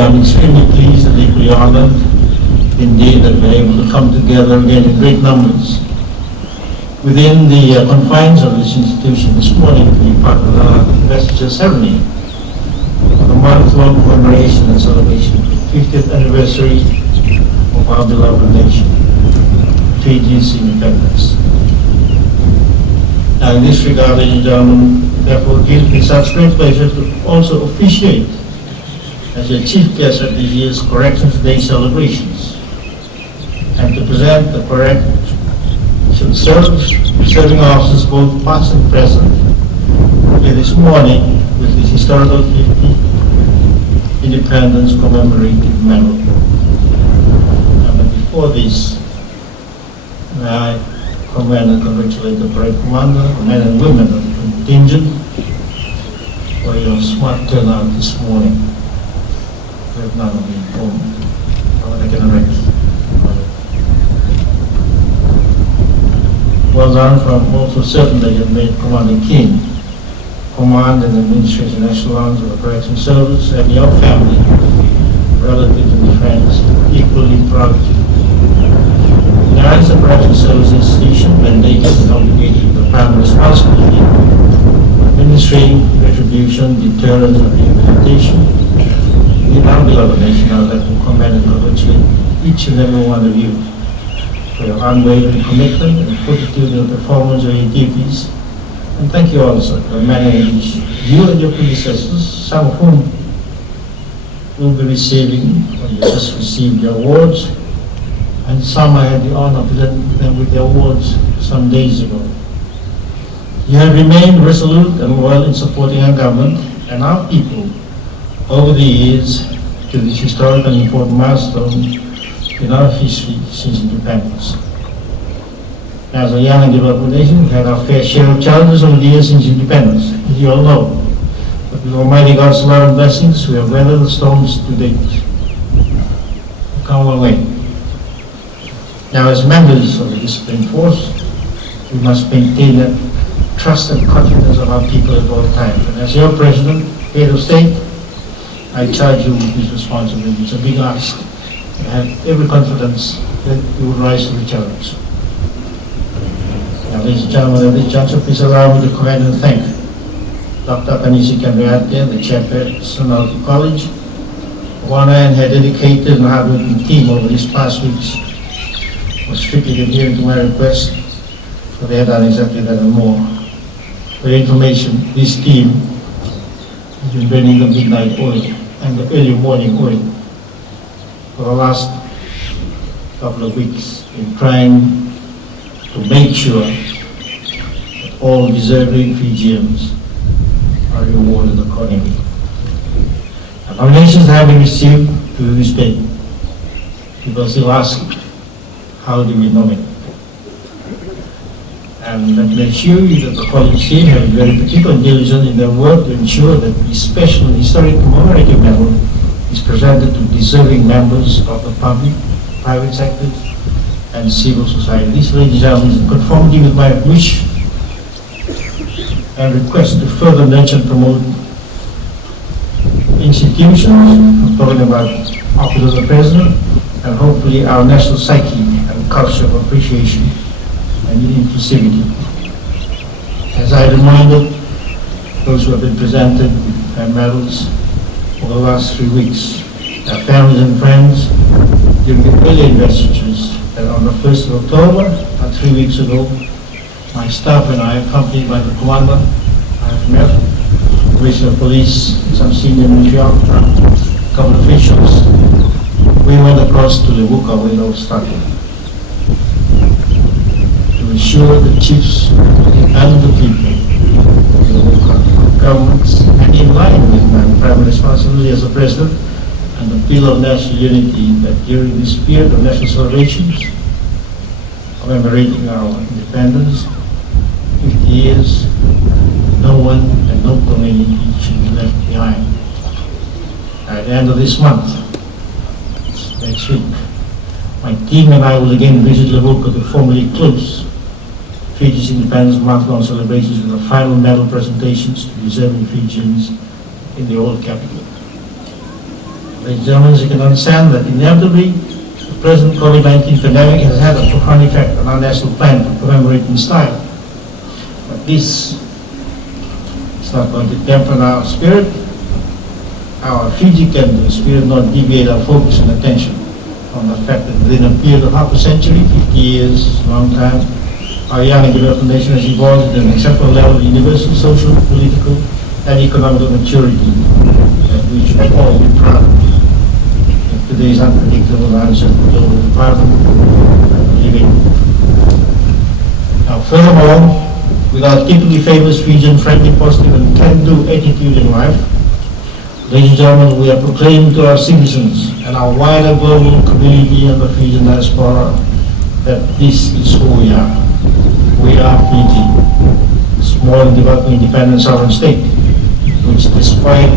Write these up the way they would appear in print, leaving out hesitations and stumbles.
I'm extremely pleased and equally honored indeed that we're able to come together again in great numbers within the confines of this institution this morning to be part of our investiture ceremony, a month-long commemoration and celebration of the 50th anniversary of our beloved nation, Fiji's independence. Now, in this regard, ladies and gentlemen, therefore, it gives me such great pleasure to also officiate as your chief guest at this year's Corrections Day celebrations and to present the correct serving officers, both past and present, here this morning with this historical 50th Independence Commemorative Medal. But before this, may I commend and congratulate the parade commander, the men and women of the contingent for your smart turnout this morning. We have none of the informed. I can arrange. Well done from also certain that you have made Commander King, Command and Administration National Arms of the Correction Service, and your family, relatives and friends, equally proud to. The Arms of Correction Service institution mandated and obligated with the primary responsibility of administering retribution, deterrence, and rehabilitation in our beloved nation. I would like to commend and congratulate each and every one of you for your unwavering commitment and fortitude in the performance of your duties. And thank you also for the manner in which you and your predecessors, some of whom will be receiving or you just received your awards, and some I had the honor of presenting them with the awards some days ago. You have remained resolute and loyal in supporting our government and our people over the years to this historic and important milestone in our history since independence. As a young and developing nation, we've had our fair share of challenges over the years since independence, as you all know. But with Almighty God's love and blessings, we have weathered the storms to date. We've come a long way. Now, as members of the disciplined force, we must maintain the trust and confidence of our people at all times. And as your president, head of state, I charge you with this responsibility. It's a big ask. I have every confidence that you will rise to the challenge. Now, ladies and gentlemen, at this juncture, please allow me to commend and thank Dr. Panisi Kandriate, the chairperson of the college, one and her dedicated and hardworking team over these past weeks for strictly adhering to my request, for they have done exactly that and more. For your information, this team has been burning the midnight oil and the early morning oil for the last couple of weeks in trying to make sure that all deserving Fijians are rewarded accordingly. And nominations have been received to this day. People still ask, how do we nominate? And let me assure you that the college team have been very particular and diligent in their work to ensure that this special and historic commemorative medal is presented to deserving members of the public, private sector, and civil society. This, ladies and gentlemen, is in conformity with my wish and request to further nurture and promote institutions, I'm talking about Office of the President, and hopefully our national psyche and culture of appreciation and inclusivity. As I reminded those who have been presented with their medals over the last 3 weeks, their families and friends, during the early investitures, that on the 1st of October, about 3 weeks ago, my staff and I, accompanied by the commander, I have met Commissioner of Police, some senior military government officials. We went across to Levuka where they were starting to ensure the chiefs and the people of the Levuka governments, and in line with my primary responsibility as the president and the pillar of national unity, that during this period of national celebrations commemorating our independence, 50 years, no one and no community should be left behind. At the end of this month, next week, my team and I will again visit Levuka to formally close Fiji's Independence month-long celebrations with the final medal presentations to deserving Fijians in the old capital. Ladies and gentlemen, as you can understand that inevitably the present COVID-19 pandemic has had a profound effect on our national plan to commemorate in style. But this is not going to dampen our spirit. Our Fiji can spirit not deviate our focus and attention on the fact that within a period of half a century, 50 years is a long time, our young and developing nation has evolved to an acceptable level of universal social, political, and economic maturity that we should all be proud of. In today's unpredictable and uncertain global environment that we live in. Now, furthermore, with our typically famous Fijian friendly, positive, and can-do attitude in life, ladies and gentlemen, we are proclaiming to our citizens and our wider global community and the Fijian diaspora that this is who we are. We are Fiji, a small and developing independent sovereign state, which despite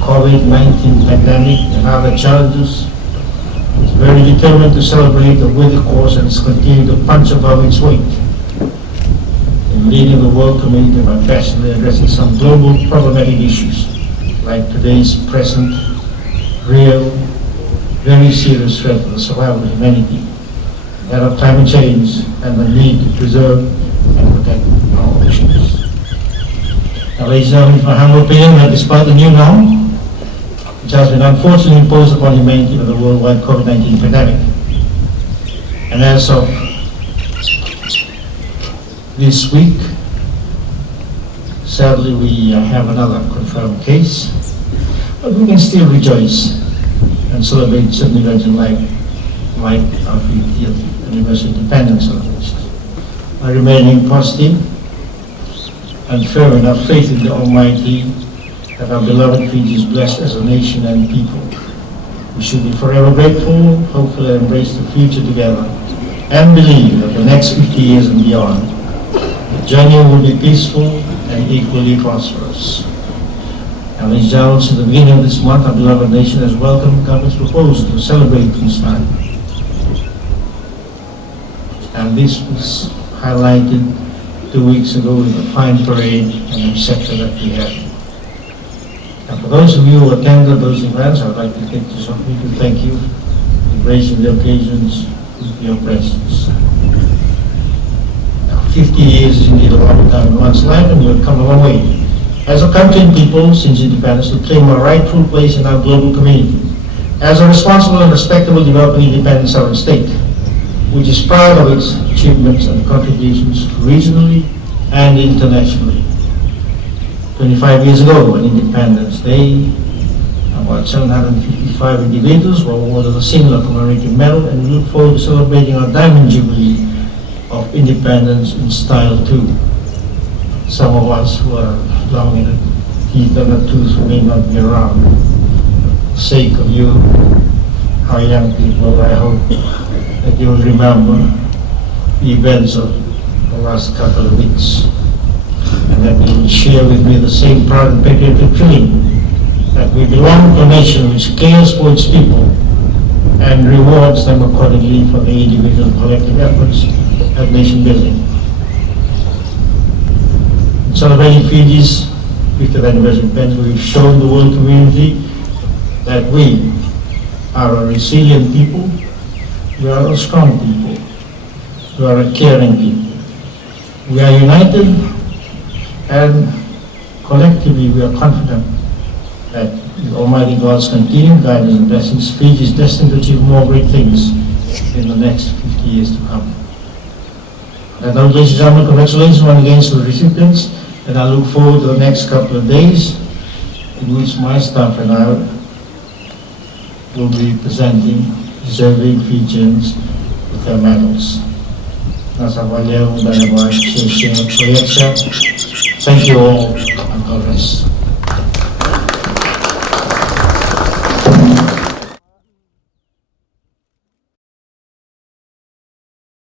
COVID-19 pandemic and other challenges, is very determined to celebrate the worthy cause and is continuing to punch above its weight in leading the world community by passionately addressing some global problematic issues like today's present, real, very serious threat to the survival of humanity, that of climate change and the need to preserve and protect our oceans. Now, ladies and gentlemen, it's my humble opinion that despite the new norm, which has been unfortunately imposed upon humanity by the worldwide COVID-19 pandemic, and as of this week, sadly we have another confirmed case, but we can still rejoice and celebrate certain events in life, like our 50th anniversary independence celebrations, by remaining positive and firm in our faith in the Almighty that our beloved Fiji is blessed as a nation and people. We should be forever grateful, hopefully embrace the future together, and believe that the next 50 years and beyond, the journey will be peaceful and equally prosperous. And ladies and gentlemen, since the beginning of this month, our beloved nation has welcomed the government's proposal to celebrate this time. And this was highlighted 2 weeks ago with a fine parade and reception that we had. And for those of you who attended those events, I'd like to take this opportunity to thank you for gracing the occasions with your presence. Now, 50 years is indeed a long time in one's life, and we've come a long way as a country and people since independence to claim our rightful place in our global community as a responsible and respectable developing independent sovereign state, which is proud of its achievements and contributions regionally and internationally. 25 years ago, on Independence Day, about 755 individuals were awarded a similar commemorative medal, and we look forward to celebrating our Diamond Jubilee of Independence in style too. Some of us who are long in the teeth and the tooth may not be around. For the sake of you, our young people, I hope that you will remember the events of the last couple of weeks, and that you will share with me the same proud and patriotic feeling that we belong to a nation which cares for its people and rewards them accordingly for their individual and collective efforts at nation building. In celebrating Fiji's 50th anniversary event, we've shown the world community that we are a resilient people, we are a strong people, we are a caring people. We are united, and collectively we are confident that with Almighty God's continued guidance and blessings, Fiji is destined to achieve more great things in the next 50 years to come. And now, ladies and gentlemen, congratulations once again to the recipients, and I look forward to the next couple of days in which my staff and I will be presenting deserving Fijians with their medals. Nasa valeu da negócio, thank you all, and God bless.